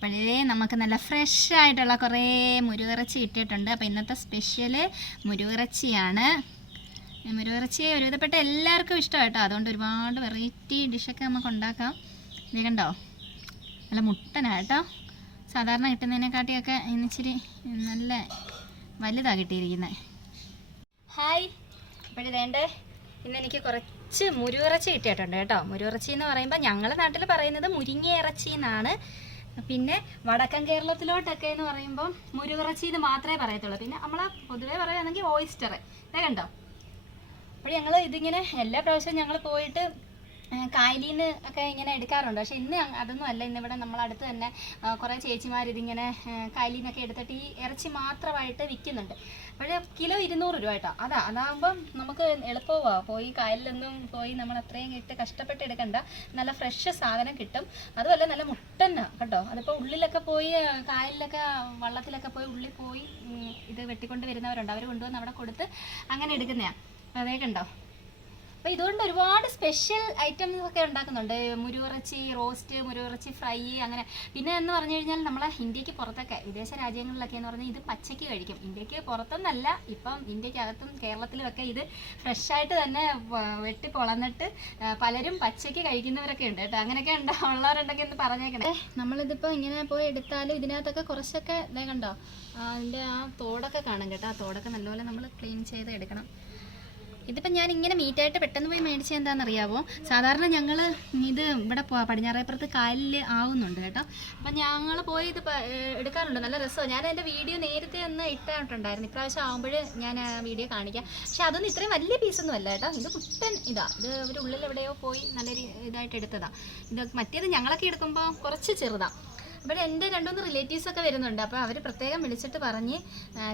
അപ്പോഴേ നമുക്ക് നല്ല ഫ്രഷ് ആയിട്ടുള്ള കുറേ മുരുകിറച്ചി കിട്ടിയിട്ടുണ്ട്. അപ്പോൾ ഇന്നത്തെ സ്പെഷ്യൽ മുരുകിറച്ചിയാണ് മുരുകിറച്ചി ഒരുവിധപ്പെട്ട എല്ലാവർക്കും ഇഷ്ടമായിട്ടോ കേട്ടോ. അതുകൊണ്ട് ഒരുപാട് വെറൈറ്റി ഡിഷൊക്കെ നമുക്ക് ഉണ്ടാക്കാം. ഇത് കണ്ടോ? നല്ല മുട്ടനാട്ടോ സാധാരണ കിട്ടുന്നതിനെക്കാട്ടിയൊക്കെ ഇന്നിച്ചിരി നല്ല വലുതാണ് കിട്ടിയിരിക്കുന്നത് ഹായ് അപ്പോഴിതേണ്ടേ ഇന്ന് എനിക്ക് കുറച്ച് മുരുവിറച്ചി കിട്ടിയിട്ടുണ്ട് കേട്ടോ. മുരുവിറച്ചി എന്ന് പറയുമ്പോൾ ഞങ്ങളുടെ നാട്ടിൽ പറയുന്നത് മുരിങ്ങയിറച്ചി എന്നാണ്. പിന്നെ വടക്കൻ കേരളത്തിലോട്ടൊക്കെ എന്ന് പറയുമ്പോൾ മുരുവിറച്ചി എന്ന് മാത്രമേ പറയത്തുള്ളൂ. പിന്നെ നമ്മൾ പൊതുവേ പറയുകയാണെങ്കിൽ ഓയിസ്റ്റർ ഇതേ കണ്ടോ? അപ്പോൾ ഞങ്ങൾ ഇതിങ്ങനെ എല്ലാ പ്രാവശ്യവും ഞങ്ങൾ പോയിട്ട് കായലിന്ന് ഒക്കെ ഇങ്ങനെ എടുക്കാറുണ്ട്. പക്ഷെ ഇന്ന് അതൊന്നും അല്ല. ഇന്നിവിടെ നമ്മളടുത്ത് തന്നെ കുറെ ചേച്ചിമാർ ഇതിങ്ങനെ കായലിൽ നിന്നൊക്കെ എടുത്തിട്ട് ഈ ഇറച്ചി മാത്രമായിട്ട് വിൽക്കുന്നുണ്ട്. അപ്പോൾ കിലോ ഇരുന്നൂറ് രൂപ കേട്ടോ. അതാ അതാകുമ്പം നമുക്ക് എളുപ്പമാ. പോയി കായലിലൊന്നും പോയി നമ്മൾ അത്രയും ഇട്ട് കഷ്ടപ്പെട്ട് എടുക്കണ്ട. നല്ല ഫ്രഷ് സാധനം കിട്ടും. അതുമല്ല നല്ല മുട്ടന്ന കേട്ടോ. അതിപ്പോൾ ഉള്ളിലൊക്കെ പോയി കായലിലൊക്കെ വള്ളത്തിലൊക്കെ പോയി ഉള്ളിൽ പോയി ഇത് വെട്ടിക്കൊണ്ട് വരുന്നവരുണ്ട്. അവർ കൊണ്ടുവന്ന് അവിടെ കൊടുത്ത് അങ്ങനെ എടുക്കുന്നതാണ് അതേ കണ്ടോ? അപ്പോൾ ഇതുകൊണ്ട് ഒരുപാട് സ്പെഷ്യൽ ഐറ്റംസ് ഒക്കെ ഉണ്ടാക്കുന്നുണ്ട്. മുരുവിറച്ചി റോസ്റ്റ് മുരുവിറച്ചി ഫ്രൈ അങ്ങനെ. പിന്നെ എന്ന് പറഞ്ഞു കഴിഞ്ഞാൽ നമ്മളെ ഇന്ത്യയ്ക്ക് പുറത്തൊക്കെ വിദേശ രാജ്യങ്ങളിലൊക്കെ എന്ന് പറഞ്ഞാൽ ഇത് പച്ചയ്ക്ക് കഴിക്കും. ഇന്ത്യയ്ക്ക് പുറത്തൊന്നല്ല ഇപ്പം ഇന്ത്യക്കകത്തും കേരളത്തിലുമൊക്കെ ഇത് ഫ്രഷായിട്ട് തന്നെ വെട്ടി പൊളന്നിട്ട് പലരും പച്ചയ്ക്ക് കഴിക്കുന്നവരൊക്കെ ഉണ്ട്. കേട്ടോ അങ്ങനെയൊക്കെ ഉണ്ടോ? ഉള്ളവരുണ്ടെങ്കിൽ ഒന്ന് പറഞ്ഞേക്കണേ. നമ്മളിതിപ്പോൾ ഇങ്ങനെ പോയി എടുത്താലും ഇതിനകത്തൊക്കെ കുറച്ചൊക്കെ ഇതേ കണ്ടോ? അതിന്റെ ആ തോടൊക്കെ കാണും കേട്ടോ. ആ തോടൊക്കെ നല്ലപോലെ നമ്മൾ ക്ലീൻ ചെയ്ത് എടുക്കണം. ഇതിപ്പോൾ ഞാൻ ഇങ്ങനെ മീറ്റായിട്ട് പെട്ടെന്ന് പോയി മേടിച്ചത് എന്താണെന്നറിയാവോ? സാധാരണ ഞങ്ങൾ ഇത് ഇവിടെ പടിഞ്ഞാറേപ്പുറത്ത് കായലിൽ ആവുന്നുണ്ട് കേട്ടോ. അപ്പം ഞങ്ങൾ പോയി ഇത് എടുക്കാറുണ്ട്. നല്ല രസമാണ് ഞാൻ എന്റെ വീഡിയോ നേരത്തെ ഒന്ന് ഇട്ടിട്ടുണ്ടായിരുന്നു. ഇപ്രാവശ്യം ആകുമ്പോൾ ഞാൻ വീഡിയോ കാണിക്കാം. പക്ഷെ അതൊന്നും ഇത്രയും വലിയ പീസൊന്നും അല്ല കേട്ടോ. ഇത് കുട്ടൻ ഇതാ. ഇത് ഒരു ഉള്ളിൽ എവിടെയോ പോയി നല്ലൊരു ഇതായിട്ട് എടുത്തതാണ് ഇത് മറ്റേത് ഞങ്ങളൊക്കെ എടുക്കുമ്പോൾ കുറച്ച് ചെറുതാണ് അപ്പോൾ എന്റെ രണ്ടുമൂന്ന് റിലേറ്റീവ്സ് ഒക്കെ വരുന്നുണ്ട്. അപ്പോൾ അവർ പ്രത്യേകം വിളിച്ചിട്ട് പറഞ്ഞ്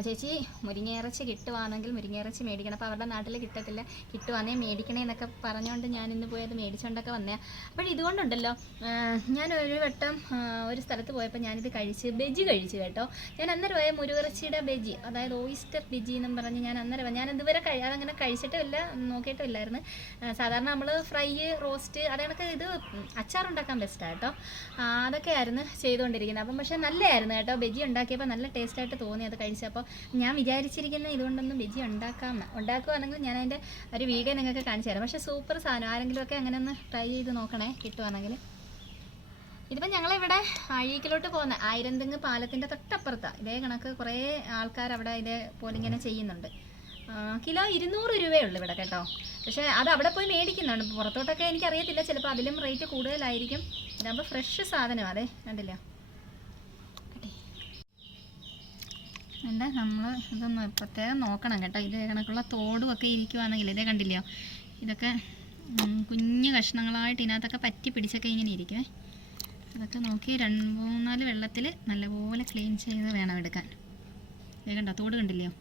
ചേച്ചി മുരിങ്ങയിറച്ചി കിട്ടുവാണെങ്കിൽ മുരിങ്ങയിറച്ചി മേടിക്കണം. അപ്പോൾ അവരുടെ നാട്ടിൽ കിട്ടത്തില്ല. കിട്ടുവാണേ മേടിക്കണേ എന്നൊക്കെ പറഞ്ഞുകൊണ്ട് ഞാൻ ഇന്ന് പോയത് അത് മേടിച്ചുകൊണ്ടൊക്കെ വന്നേ. അപ്പോൾ ഇതുകൊണ്ടുണ്ടല്ലോ ഞാൻ ഒരു വട്ടം ഒരു സ്ഥലത്ത് പോയപ്പോൾ ഞാനിത് കഴിച്ച് ബെജി കഴിച്ചു കേട്ടോ. ഞാൻ അന്നേരം പോയ മുരുകിറച്ചിയുടെ ബെജി അതായത് ഓയിസ്റ്റർ ബെജി എന്നും പറഞ്ഞ് ഞാൻ അന്നേരം ഞാൻ ഇതുവരെ കഴി അതങ്ങനെ കഴിച്ചിട്ടില്ല നോക്കിയിട്ടില്ലായിരുന്നു സാധാരണ നമ്മൾ ഫ്രൈ റോസ്റ്റ് അതേണക്ക് ഇത് അച്ചാറുണ്ടാക്കാൻ ബെസ്റ്റാണ് കേട്ടോ. ആ, അതൊക്കെയായിരുന്നു ചെയ്തുകൊണ്ടിരിക്കുന്നത്. അപ്പം പക്ഷേ നല്ലതായിരുന്നു കേട്ടോ. ബെജി ഉണ്ടാക്കിയപ്പോൾ നല്ല ടേസ്റ്റായിട്ട് തോന്നി അത് കഴിച്ചപ്പോൾ. ഞാൻ വിചാരിച്ചിരിക്കുന്ന ഇതുകൊണ്ടൊന്നും ബെജി ഉണ്ടാക്കാം ഉണ്ടാക്കുകയാണെങ്കിൽ ഞാൻ അതിന്റെ ഒരു വീഡിയോ നിങ്ങൾക്ക് കാണിച്ചു തരാം. പക്ഷേ സൂപ്പർ സാധനം. ആരെങ്കിലുമൊക്കെ അങ്ങനെ ഒന്ന് ട്രൈ ചെയ്ത് നോക്കണേ കിട്ടുവാണെങ്കിൽ. ഇതിപ്പോൾ ഞങ്ങളിവിടെ അഴീക്കിലോട്ട് പോകുന്ന ആയിരന്തെങ്ങ് പാലത്തിന്റെ തൊട്ടപ്പുറത്താണ് ഇതേ കണക്ക് കുറേ ആൾക്കാർ അവിടെ ഇതേപോലെ ഇങ്ങനെ ചെയ്യുന്നുണ്ട്. കിലോ ഇരുന്നൂറ് രൂപയേ ഉള്ളൂ ഇവിടെ കേട്ടോ. പക്ഷേ അത് അവിടെ പോയി മേടിക്കുന്നതാണ്. പുറത്തോട്ടൊക്കെ എനിക്ക് എനിക്കറിയത്തില്ല. ചിലപ്പോൾ അതിലും റേറ്റ് കൂടുതലായിരിക്കും. ഇതാകുമ്പോൾ ഫ്രഷ് സാധനം അതെ കണ്ടില്ല? എന്താ നമ്മൾ ഇതൊന്ന് പ്രത്യേകം നോക്കണം കേട്ടോ. ഇത് കണക്കുള്ള തോടും ഒക്കെ ഇരിക്കുവാണെങ്കിൽ ഇതേ കണ്ടില്ലയോ ഇതൊക്കെ കുഞ്ഞു കഷ്ണങ്ങളായിട്ട് ഇതിനകത്തൊക്കെ പറ്റി പിടിച്ചൊക്കെ ഇങ്ങനെ ഇരിക്കുമേ അതൊക്കെ നോക്കി രണ്ട് മൂന്നാൽ വെള്ളത്തിൽ നല്ലപോലെ ക്ലീൻ ചെയ്ത് വേണം എടുക്കാൻ. ഇത് കണ്ടോ? തോട് കണ്ടില്ലയോ